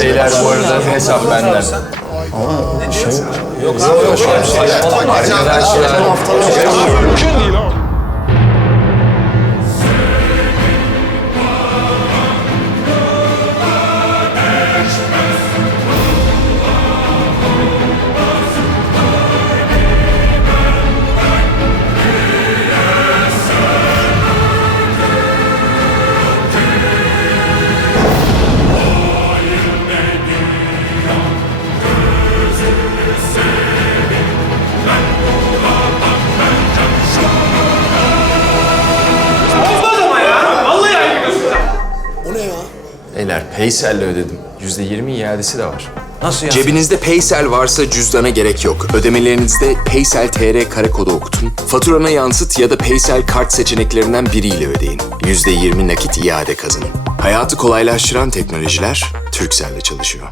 Beyler bu arada hesap benden. Beyler Paysel'le ödedim. Yüzde yirmi iadesi de var. Nasıl ya? Cebinizde Paysel varsa cüzdana gerek yok. Ödemelerinizde Paysel TR kare kodu okutun. Faturana yansıt ya da Paysel kart seçeneklerinden biriyle ödeyin. %20 nakit iade kazanın. Hayatı kolaylaştıran teknolojiler Turkcell'le çalışıyor.